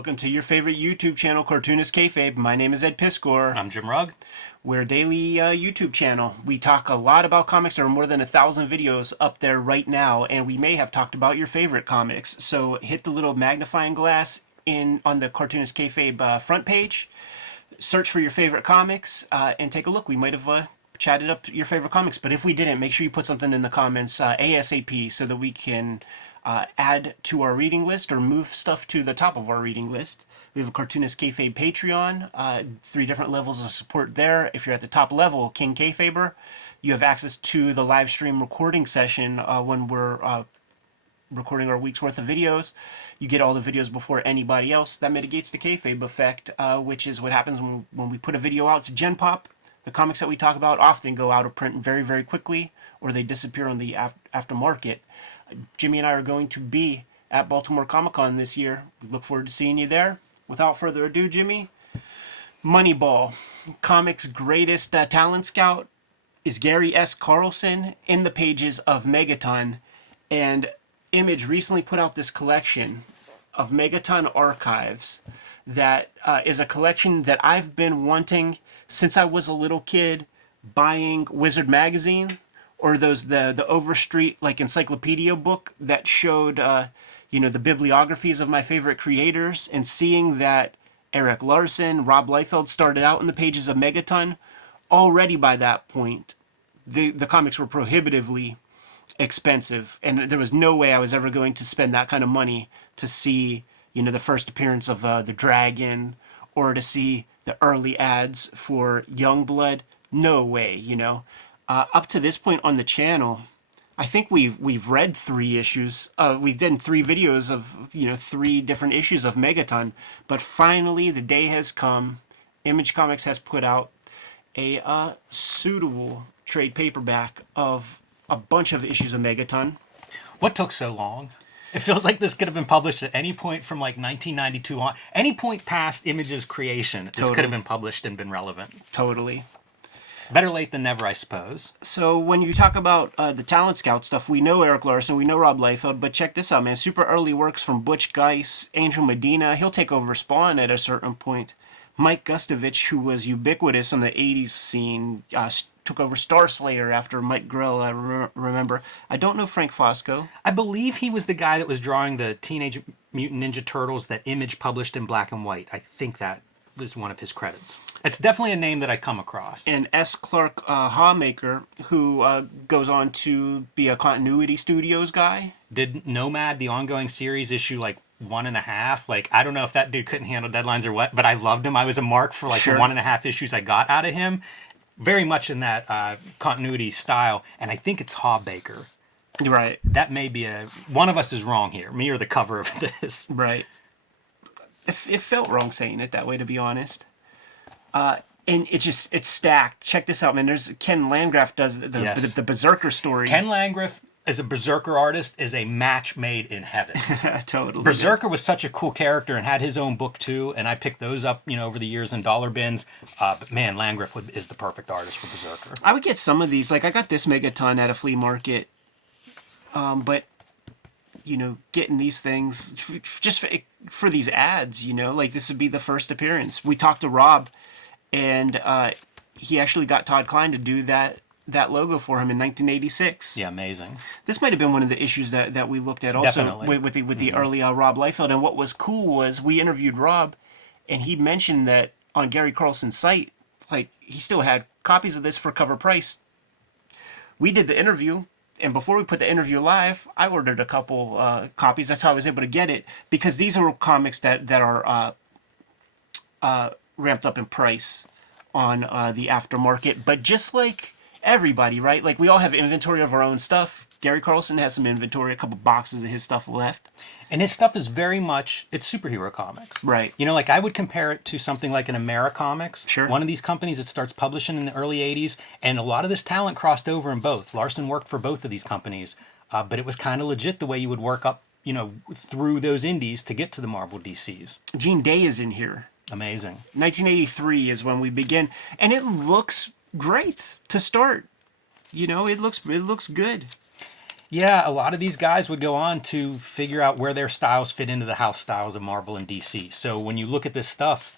Welcome to your favorite YouTube channel, Cartoonist Kayfabe. My name is Ed Piscor. I'm Jim Rugg. We're a daily YouTube channel. We talk a lot about comics. There are more than 1,000 videos up there right now, and we may have talked about your favorite comics. So hit the little magnifying glass on the Cartoonist Kayfabe front page, search for your favorite comics, and take a look. We might have chatted up your favorite comics, but if we didn't, make sure you put something in the comments ASAP so that we can add to our reading list or move stuff to the top of our reading list. We have a Cartoonist Kayfabe Patreon, 3 different levels of support there. If you're at the top level, King Kayfaber, you have access to the live stream recording session when we're recording our week's worth of videos. You get all the videos before anybody else. That mitigates the kayfabe effect, which is what happens when we put a video out to Gen Pop. The comics that we talk about often go out of print very, very quickly, or they disappear on the aftermarket. Jimmy and I are going to be at Baltimore Comic Con this year. We look forward to seeing you there. Without further ado, Jimmy, Moneyball, comics' greatest talent scout is Gary S. Carlson in the pages of Megaton, and Image recently put out this collection of Megaton archives that is a collection that I've been wanting since I was a little kid, buying Wizard magazine or the Overstreet like encyclopedia book that showed the bibliographies of my favorite creators, and seeing that Eric Larson, Rob Liefeld started out in the pages of Megaton. Already by that point, the comics were prohibitively expensive, and there was no way I was ever going to spend that kind of money to see, the first appearance of the Dragon, or to see the early ads for Youngblood. No way, Up to this point on the channel, I think we've read 3 issues. We've done 3 videos of 3 different issues of Megaton, but finally the day has come. Image Comics has put out a suitable trade paperback of a bunch of issues of Megaton. What took so long? It feels like this could have been published at any point from like 1992 on. Any point past Image's creation, this could have been published and been relevant. Totally. Better late than never, I suppose. So when you talk about the Talent Scout stuff, we know Eric Larson, we know Rob Liefeld, but check this out, man. Super early works from Butch Guice, Angel Medina. He'll take over Spawn at a certain point. Mike Gustovich, who was ubiquitous on the 80s scene, took over Star Slayer after Mike Grell, I remember. I don't know Frank Fosco. I believe he was the guy that was drawing the Teenage Mutant Ninja Turtles that Image published in black and white. I think that is one of his credits. It's definitely a name that I come across. And S. Clark Hawmaker, who goes on to be a Continuity Studios guy. Did Nomad, the ongoing series, issue like 1.5? Like, I don't know if that dude couldn't handle deadlines or what, but I loved him. I was a mark for like the 1.5 issues I got out of him. Very much in that continuity style. And I think it's Hawbaker. Right. That may be one of us is wrong here, me or the cover of this. Right. It felt wrong saying it that way, to be honest. And it's stacked. Check this out, man. There's Ken Landgraf does the Berserker story. Ken Landgraf, as a Berserker artist, is a match made in heaven. Totally. Berserker was such a cool character and had his own book too, and I picked those up, over the years in dollar bins. But man, Landgraf is the perfect artist for Berserker. I would get some of these. Like, I got this Megaton at a flea market, but getting these things just for these ads, like this would be the first appearance. We talked to Rob, and he actually got Todd Klein to do that logo for him in 1986. Yeah, amazing. This might have been one of the issues that we looked at also. Definitely. with the early Rob Liefeld. And what was cool was we interviewed Rob, and he mentioned that on Gary Carlson's site, like, he still had copies of this for cover price. We did the interview, and before we put the interview live, I ordered a couple copies. That's how I was able to get it, because these are comics that are ramped up in price on the aftermarket. But just like everybody, right? Like, we all have inventory of our own stuff. Gary Carlson has some inventory, a couple boxes of his stuff left. And his stuff is very much, it's superhero comics. Right. Like, I would compare it to something like an Americomics. Sure. One of these companies that starts publishing in the early 80s, and a lot of this talent crossed over in both. Larson worked for both of these companies, but it was kind of legit the way you would work up, through those indies to get to the Marvel DCs. Gene Day is in here. Amazing. 1983 is when we begin, and it looks great to start. It looks good. Yeah, a lot of these guys would go on to figure out where their styles fit into the house styles of Marvel and DC. So when you look at this stuff,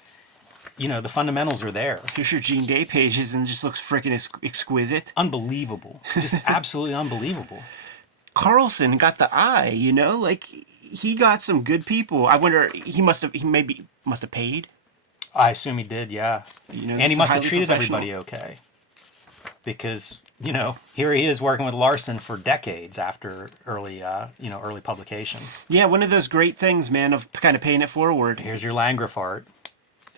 the fundamentals are there. Here's your Jean Day pages and it just looks freaking exquisite. Unbelievable. Just absolutely unbelievable. Carlson got the eye, like he got some good people. I wonder, he must have paid. I assume he did, yeah. And he must have treated everybody okay. Because, here he is working with Larson for decades after early publication. Yeah, one of those great things, man, of kind of paying it forward. Here's your Landgraf art.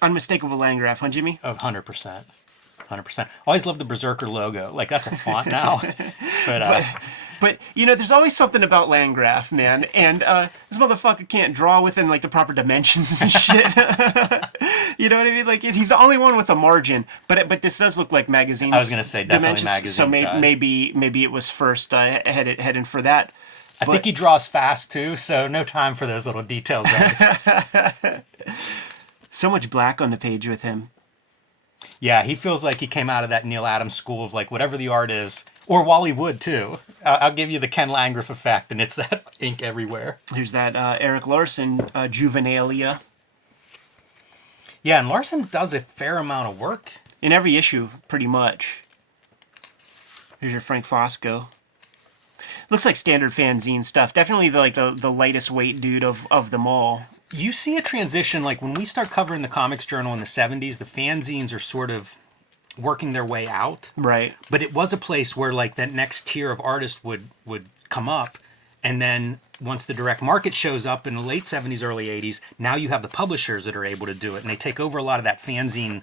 Unmistakable Landgraf, huh, Jimmy? 100%. 100%. Always loved the Berserker logo. Like, that's a font now. But there's always something about Landgraf, man. And this motherfucker can't draw within, like, the proper dimensions and shit. You know what I mean? Like, he's the only one with a margin. But this does look like magazine. I was going to say, definitely magazine so size. maybe it was first heading for that. I think he draws fast, too, so no time for those little details there. So much black on the page with him. Yeah, he feels like he came out of that Neil Adams school of, like, whatever the art is. Or Wally Wood, too. I'll give you the Ken Landgraf effect, and it's that ink everywhere. Here's that Eric Larson Juvenalia. Yeah, and Larson does a fair amount of work. In every issue, pretty much. Here's your Frank Fosco. Looks like standard fanzine stuff. Definitely the lightest weight dude of them all. You see a transition, like when we start covering the Comics Journal in the 70s, the fanzines are sort of working their way out. Right. But it was a place where, like, that next tier of artists would come up, and then once the direct market shows up in the late 70s, early 80s, now you have the publishers that are able to do it, and they take over a lot of that fanzine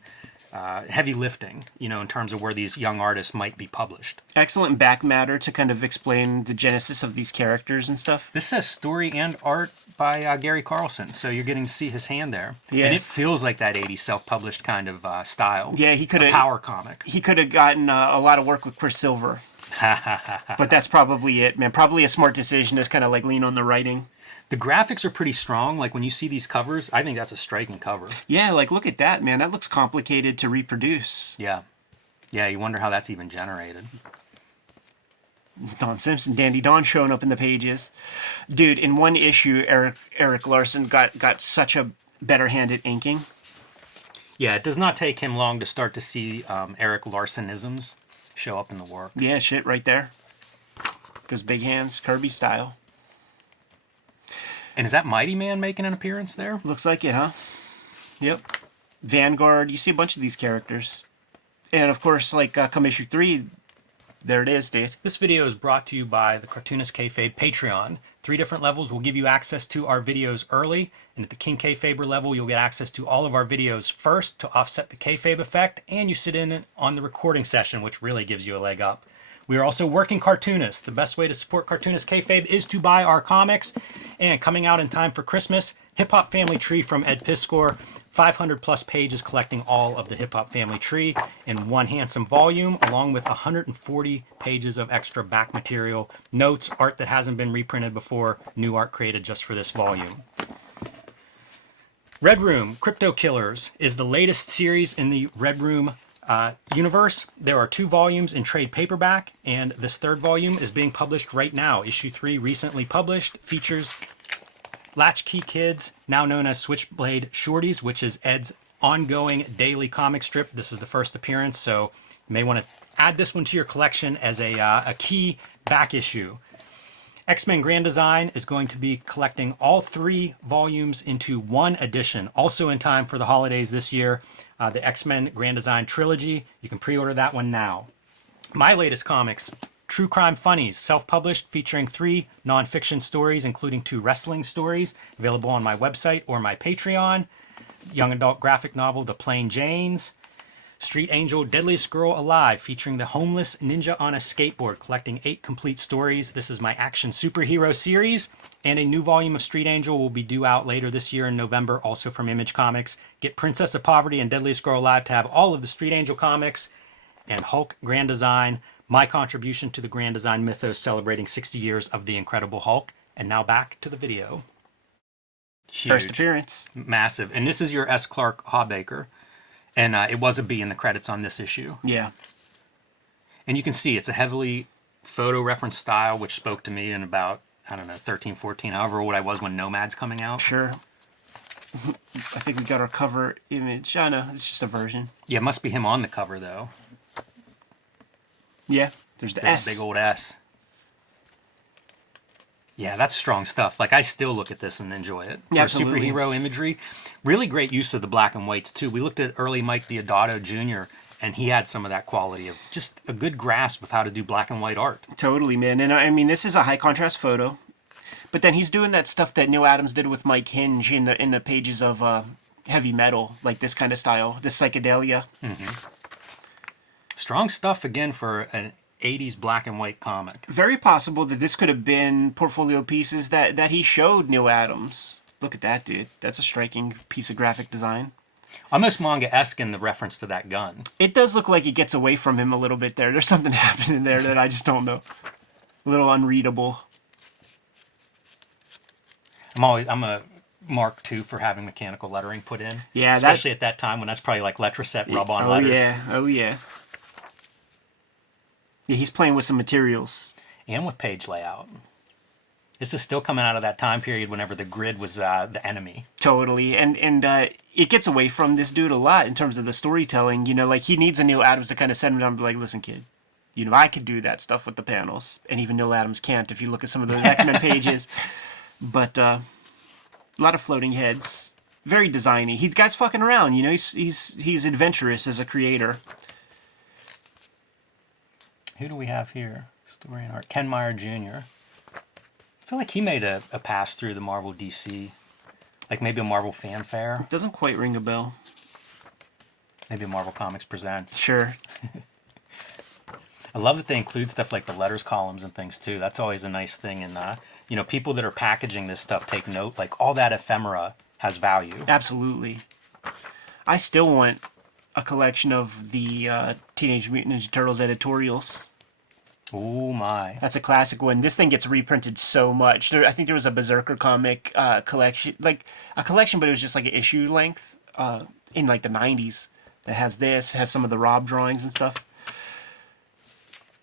heavy lifting, in terms of where these young artists might be published. Excellent back matter to kind of explain the genesis of these characters and stuff. This says story and art by Gary Carlson, so you're getting to see his hand there. Yeah. And it feels like that 80s self-published kind of style. Yeah, he could have... power comic. He could have gotten a lot of work with Chris Silver. But that's probably it, man. Probably a smart decision to kind of like lean on the writing. The graphics are pretty strong. Like when you see these covers, I think that's a striking cover. Yeah, like look at that, man. That looks complicated to reproduce. Yeah. Yeah, you wonder how that's even generated. Don Simpson, Dandy Don showing up in the pages. Dude, in one issue, Eric Larson got such a better hand at inking. Yeah, it does not take him long to start to see Eric Larsonisms show up in the work. Yeah, shit, right there. Those big hands, Kirby style. And is that Mighty Man making an appearance there? Looks like it, huh? Yep. Vanguard, you see a bunch of these characters. And of course, like come issue 3, there it is, dude. This video is brought to you by the Cartoonist Kayfabe Patreon. 3 different levels will give you access to our videos early, and at the King Kayfaber level, you'll get access to all of our videos first to offset the Kayfabe effect, and you sit in on the recording session, which really gives you a leg up. We are also working Cartoonist. The best way to support Cartoonist Kayfabe is to buy our comics, and coming out in time for Christmas, Hip Hop Family Tree from Ed Piskor. 500 plus pages collecting all of the Hip Hop Family Tree in one handsome volume, along with 140 pages of extra back material, notes, art that hasn't been reprinted before, new art created just for this volume. Red Room, Crypto Killers, is the latest series in the Red Room universe. There are 2 volumes in trade paperback, and this 3rd volume is being published right now. Issue 3, recently published, features Latchkey Kids, now known as Switchblade Shorties, which is Ed's ongoing daily comic strip. This is the first appearance, so you may want to add this one to your collection as a key back issue. X-Men Grand Design is going to be collecting all 3 volumes into one edition, also in time for the holidays this year. The X-Men Grand Design Trilogy. You can pre-order that one now. My latest comics, True Crime Funnies, self-published, featuring 3 nonfiction stories, including 2 wrestling stories, available on my website or my Patreon. Young adult graphic novel, The Plain Janes. Street Angel, Deadliest Girl Alive, featuring the homeless ninja on a skateboard, collecting 8 complete stories. This is my action superhero series, and a new volume of Street Angel will be due out later this year in November, also from Image Comics. Get Princess of Poverty and Deadliest Girl Alive to have all of the Street Angel comics, and Hulk Grand Design, my contribution to the Grand Design mythos, celebrating 60 years of the Incredible Hulk. And now back to the video. Huge. First appearance. Massive. And this is your S. Clark Hawbaker. And it was a B in the credits on this issue. Yeah. And you can see it's a heavily photo reference style, which spoke to me in about, I don't know, 13, 14, however old I was when Nomad's coming out. Sure. I think we got our cover image. I know, it's just a version. Yeah, it must be him on the cover, though. Yeah, there's the S. Big old S. Yeah, that's strong stuff. Like, I still look at this and enjoy it. For Absolutely. superhero imagery, really great use of the black and whites, too. We looked at early Mike Deodato Jr., and he had some of that quality of just a good grasp of how to do black and white art. Totally, man. And I mean, this is a high contrast photo. But then he's doing that stuff that Neil Adams did with Mike Hinge in the pages of Heavy Metal, like this kind of style, this psychedelia. Mm-hmm. Strong stuff, again, for an 80s black and white comic. Very possible that this could have been portfolio pieces that he showed Neil Adams. Look at that, dude. That's a striking piece of graphic design. Almost manga-esque in the reference to that gun. It does look like he gets away from him a little bit there. There's something happening there that I just don't know. A little unreadable. I'm a Mark II for having mechanical lettering put in. Yeah, especially at that time when that's probably like Letraset rub-on letters. Oh yeah. Yeah, he's playing with some materials. And with page layout. This is still coming out of that time period whenever the grid was the enemy. Totally, and it gets away from this dude a lot in terms of the storytelling. You know, like he needs a Neil Adams to kind of set him down and be like, listen, kid, you know, I could do that stuff with the panels, and even Neil Adams can't if you look at some of those X-Men pages. But a lot of floating heads, very designy. He guy's fucking around, you know. He's adventurous as a creator. Who do we have here? Story and art. Ken Meyer Jr. I feel like he made a pass through the Marvel DC, like maybe a Marvel fanfare. Doesn't quite ring a bell. Maybe a Marvel Comics Presents. Sure. I love that they include stuff like the letters columns and things too. That's always a nice thing. And you know, people that are packaging this stuff take note. Like all that ephemera has value. Absolutely. I still want a collection of the Teenage Mutant Ninja Turtles editorials. Oh my. That's a classic one. This thing gets reprinted so much. I think there was a Berserker comic collection, like a collection, but it was just like an issue length in like the 90s that has this, has some of the Rob drawings and stuff.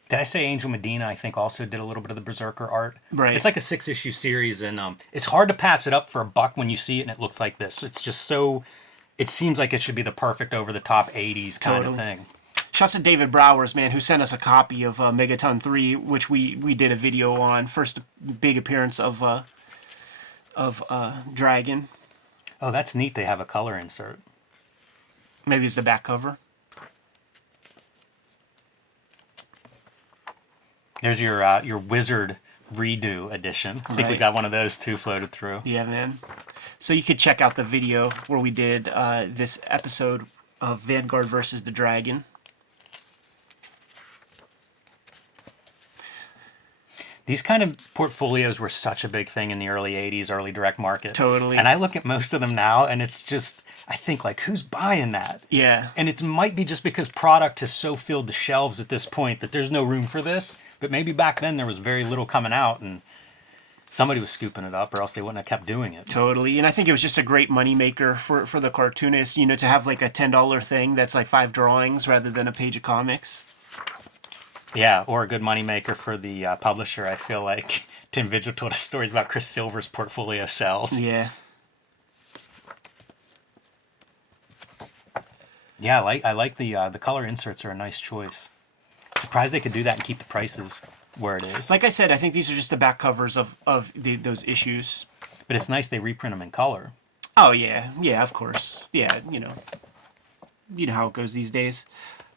Did I say Angel Medina, I think, also did a little bit of the Berserker art? Right. It's like a 6-issue series, and it's hard to pass it up for $1 when you see it and it looks like this. It's just so... It seems like it should be the perfect over-the-top 80s kind of thing. Shouts to David Browers, man, who sent us a copy of Megaton 3, which we did a video on. First big appearance of Dragon. Oh, that's neat. They have a color insert. Maybe it's the back cover. There's your Wizard redo edition. I think we got one of those too floated through. Yeah, man. So you could check out the video where we did this episode of Vanguard versus the Dragon. These kind of portfolios were such a big thing in the early 80s, early direct market. Totally. And I look at most of them now, and it's just, I think, like, who's buying that? Yeah. And it might be just because product has so filled the shelves at this point that there's no room for this. But maybe back then there was very little coming out, and somebody was scooping it up, or else they wouldn't have kept doing it. Totally. And I think it was just a great moneymaker for the cartoonist, you know, to have like a $10 thing that's like 5 drawings rather than a page of comics. Yeah, or a good moneymaker for the publisher. I feel like Tim Vigil told us stories about Chris Silver's portfolio sales. Yeah. Yeah, I like the color inserts are a nice choice. Surprised they could do that and keep the prices where it is. Like I said, I think these are just the back covers of those issues. But it's nice they reprint them in color. Oh yeah, yeah, of course. Yeah, you know how it goes these days.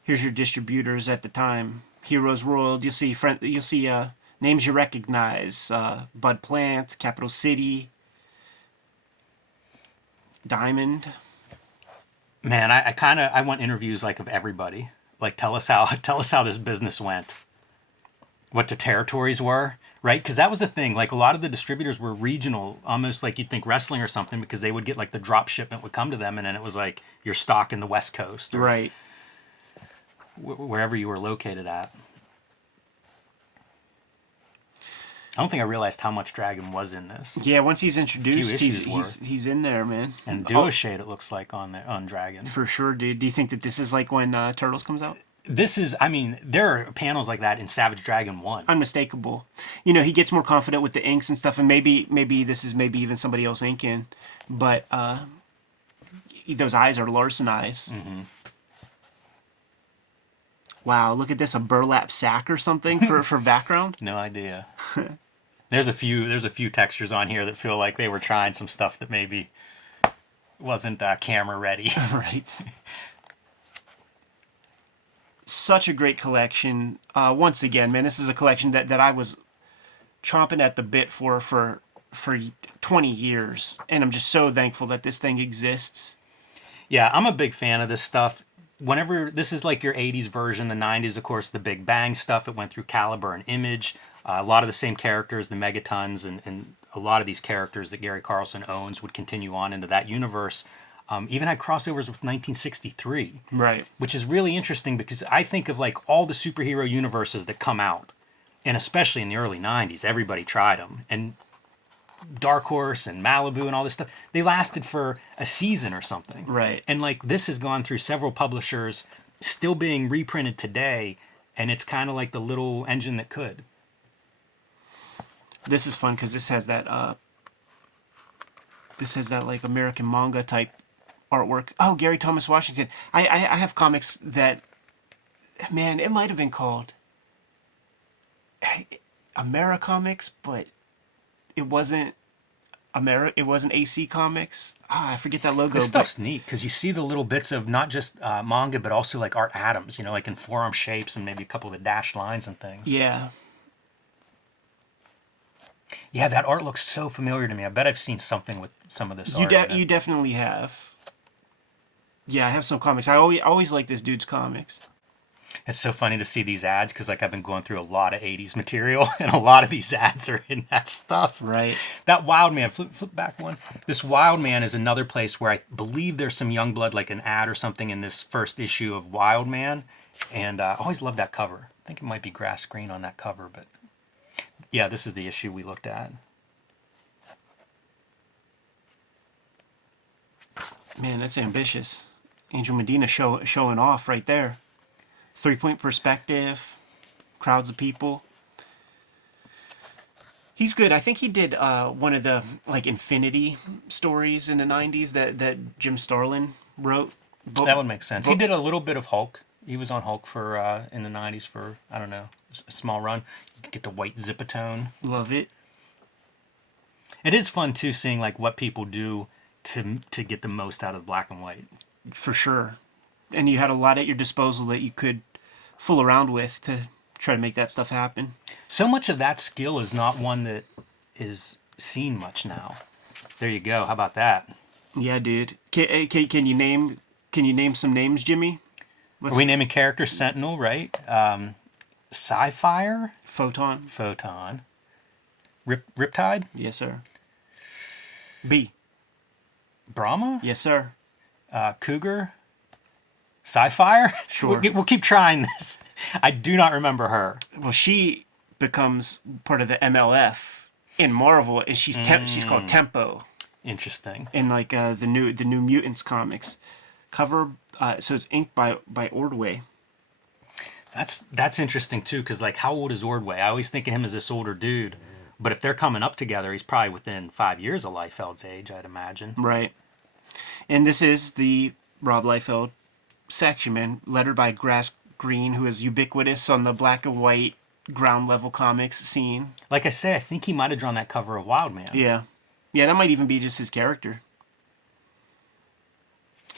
Here's your distributors at the time. Heroes World. You'll see names you recognize. Bud Plant, Capital City, Diamond. Man, I want interviews like of everybody. Like tell us how this business went. What the territories were, right? Because that was the thing. Like a lot of the distributors were regional, almost like you'd think wrestling or something, because they would get like the drop shipment would come to them, and then it was like your stock in the West Coast, or right? Wherever you were located at. I don't think I realized how much Dragon was in this. Yeah, once he's introduced, he's in there, man. And Duo Shade, it looks like on Dragon. For sure, dude. Do you think that this is like when Turtles comes out? This is, I mean, there are panels like that in Savage Dragon 1. Unmistakable. You know, he gets more confident with the inks and stuff, and maybe this is maybe even somebody else inking, but those eyes are Larson eyes. Wow, look at this, a burlap sack or something for background. No idea. There's a few textures on here that feel like they were trying some stuff that maybe wasn't camera ready. Right. Such a great collection. Once again, man, this is a collection that I was chomping at the bit for 20 years, and I'm just so thankful that this thing exists. Yeah, I'm a big fan of this stuff. Whenever this is like your 80s version, the 90s, of course, the Big Bang stuff, it went through Caliber and Image. A lot of the same characters, the Megatons, and a lot of these characters that Gary Carlson owns would continue on into that universe. Even had crossovers with 1963. Right. Which is really interesting because I think of like all the superhero universes that come out, and especially in the early 90s, everybody tried them. And Dark Horse and Malibu and all this stuff, they lasted for a season or something. Right. And like this has gone through several publishers, still being reprinted today, and it's kind of like the little engine that could. This is fun because this has that like American manga type artwork. Oh, Gary Thomas Washington. I have comics that, man, it might have been called Americomics, but it wasn't it wasn't AC Comics. I forget that logo. This stuff's neat because you see the little bits of not just manga, but also like Art Adams, you know, like in forearm shapes and maybe a couple of the dashed lines and things. Yeah. Yeah, that art looks so familiar to me. I bet I've seen something with some of this art. You definitely have. Yeah, I have some comics. I always like this dude's comics. It's so funny to see these ads because like I've been going through a lot of 80s material and a lot of these ads are in that stuff. Right. That Wild Man, flip back one. This Wild Man is another place where I believe there's some Youngblood, like an ad or something in this first issue of Wild Man. And I always loved that cover. I think it might be grass green on that cover, but yeah, this is the issue we looked at. Man, that's ambitious. Angel Medina showing off right there. 3-point perspective, crowds of people. He's good. I think he did one of the like Infinity stories in the 90s that Jim Starlin wrote. That would make sense. He did a little bit of Hulk. He was on Hulk for in the 90s for, I don't know, a small run. You get the white Zipatone. Love it. It is fun too seeing like what people do to get the most out of black and white. For sure. And you had a lot at your disposal that you could fool around with to try to make that stuff happen. So much of that skill is not one that is seen much now. There you go. How about that? Yeah, dude. Can you name some names, Jimmy? Are we naming characters? Sentinel, right? Sci-Fire? Photon. Riptide? Yes, sir. B. Brahma? Yes, sir. Cougar? Sci-Fire? Sure. We'll keep trying this. I do not remember her. Well, she becomes part of the MLF in Marvel, and she's called Tempo. Interesting. In like the new Mutants comics, cover. So it's inked by Ordway. That's interesting too, because like, how old is Ordway? I always think of him as this older dude, but if they're coming up together, he's probably within 5 years of Liefeld's age, I'd imagine. Right. And this is the Rob Liefeld section, man, lettered by Grass Green, who is ubiquitous on the black and white ground level comics scene. Like I say, I think he might have drawn that cover of Wild Man. Yeah, that might even be just his character.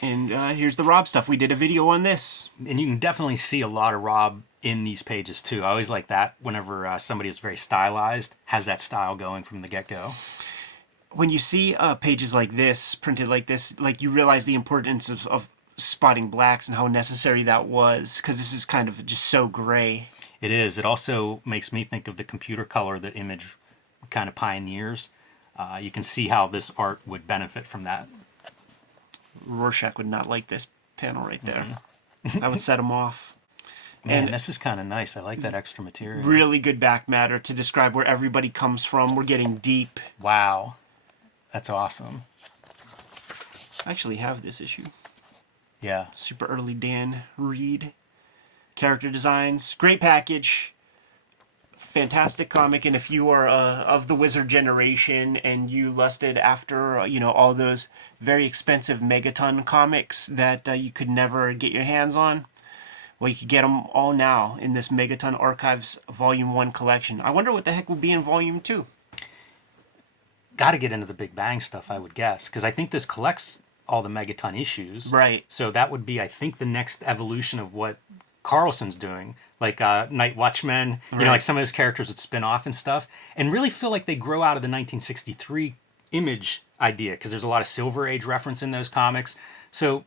And here's the Rob stuff. We did a video on this. And you can definitely see a lot of Rob in these pages too. I always like that whenever somebody is very stylized, has that style going from the get-go. When you see pages like this, printed like this, like you realize the importance of spotting blacks and how necessary that was, because this is kind of just so gray. It is. It also makes me think of the computer color that Image kind of pioneers. You can see how this art would benefit from that. Rorschach would not like this panel right there. Mm-hmm. That would set him off. Man, and this is kind of nice. I like that extra material. Really good back matter to describe where everybody comes from. We're getting deep. Wow. That's awesome. I actually have this issue. Yeah. Super early Dan Reed. character designs, great package, fantastic comic. And if you are of the Wizard generation and you lusted after all those very expensive Megaton comics that you could never get your hands on, well, you could get them all now in this Megaton Archives Volume 1 collection. I wonder what the heck will be in Volume 2. Got to get into the Big Bang stuff, I would guess, because I think this collects all the Megaton issues. Right. So that would be, I think, the next evolution of what Carlson's doing. Like Night Watchmen, like some of those characters would spin off and stuff, and really feel like they grow out of the 1963 Image idea, because there's a lot of Silver Age reference in those comics. So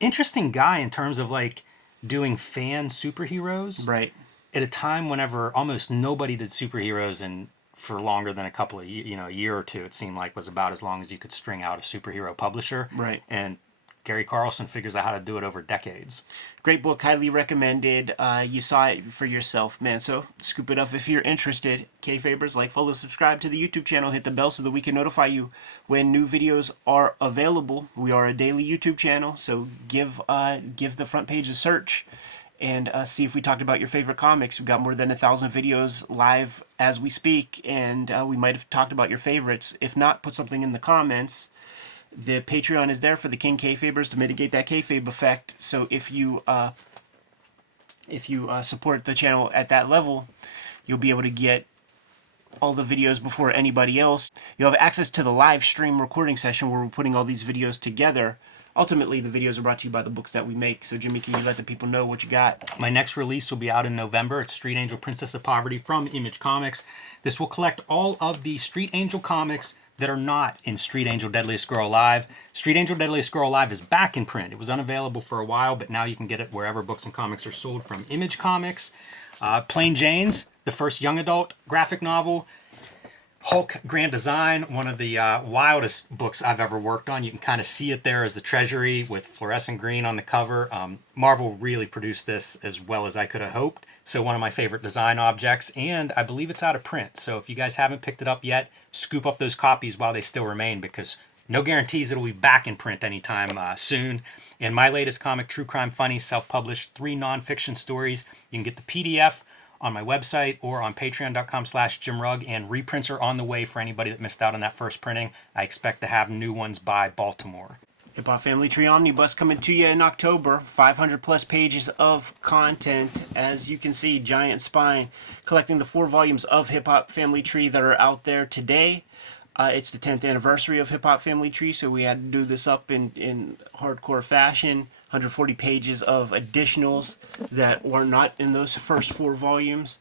interesting guy in terms of like doing fan superheroes. Right. At a time whenever almost nobody did superheroes and for longer than a year or two, it seemed like was about as long as you could string out a superhero publisher. Right. And Gary Carlson figures out how to do it over decades. Great book, highly recommended. You saw it for yourself, man. So scoop it up if you're interested. Kayfabers, like, follow, subscribe to the YouTube channel, hit the bell so that we can notify you when new videos are available. We are a daily YouTube channel, so give the front page a search and see if we talked about your favorite comics. We've got more than 1,000 videos live as we speak, and we might have talked about your favorites. If not, put something in the comments. The Patreon is there for the King Kayfabers to mitigate that kayfabe effect. So if you support the channel at that level, you'll be able to get all the videos before anybody else. You'll have access to the live stream recording session where we're putting all these videos together. Ultimately, the videos are brought to you by the books that we make. So, Jimmy, can you let the people know what you got? My next release will be out in November. It's Street Angel Princess of Poverty from Image Comics. This will collect all of the Street Angel comics that are not in Street Angel Deadliest Girl Alive. Street Angel Deadliest Girl Alive is back in print. It was unavailable for a while, but now you can get it wherever books and comics are sold from Image Comics. Plain Jane's, the first young adult graphic novel. Hulk Grand Design, one of the wildest books I've ever worked on. You can kind of see it there as the Treasury with fluorescent green on the cover. Marvel really produced this as well as I could have hoped. So one of my favorite design objects, and I believe it's out of print. So if you guys haven't picked it up yet, scoop up those copies while they still remain, because no guarantees it'll be back in print anytime soon. And my latest comic, True Crime Funny, self-published 3 nonfiction stories. You can get the PDF on my website or on patreon.com/JimRugg, and reprints are on the way for anybody that missed out on that first printing. I expect to have new ones by Baltimore. Hip Hop Family Tree Omnibus coming to you in October. 500 plus pages of content. As you can see, giant spine, collecting the 4 volumes of Hip Hop Family Tree that are out there today. It's the 10th anniversary of Hip Hop Family Tree, so we had to do this up in hardcore fashion. 140 pages of additionals that were not in those first 4 volumes.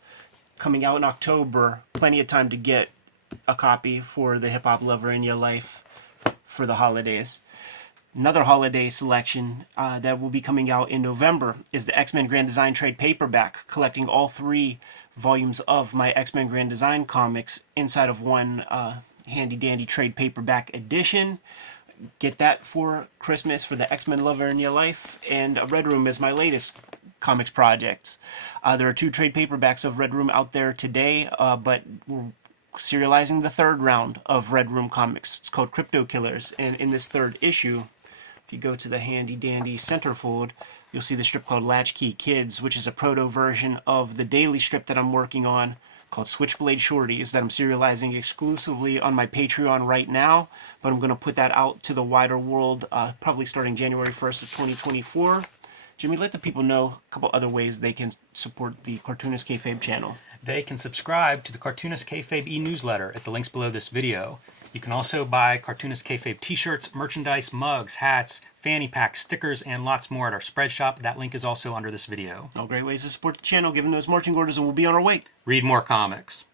Coming out in October. Plenty of time to get a copy for the hip-hop lover in your life for the holidays. Another holiday selection that will be coming out in November is the X-Men Grand Design trade paperback, collecting all 3 volumes of my X-Men Grand Design comics inside of one handy-dandy trade paperback edition. Get that for Christmas for the X-Men lover in your life. And Red Room is my latest comics projects. There are 2 trade paperbacks of Red Room out there today, but we're serializing the 3rd round of Red Room comics. It's called Crypto Killers. And in this 3rd issue, if you go to the handy-dandy centerfold, you'll see the strip called Latchkey Kids, which is a proto version of the daily strip that I'm working on called Switchblade Shorties that I'm serializing exclusively on my Patreon right now, but I'm going to put that out to the wider world probably starting January 1st of 2024. Jimmy, let the people know a couple other ways they can support the Cartoonist Kayfabe channel. They can subscribe to the Cartoonist Kayfabe e-newsletter at the links below this video. You can also buy Cartoonist Kayfabe t-shirts, merchandise, mugs, hats, fanny packs, stickers, and lots more at our spread shop. That link is also under this video. All great ways to support the channel, given those marching orders, and we'll be on our way. Read more comics.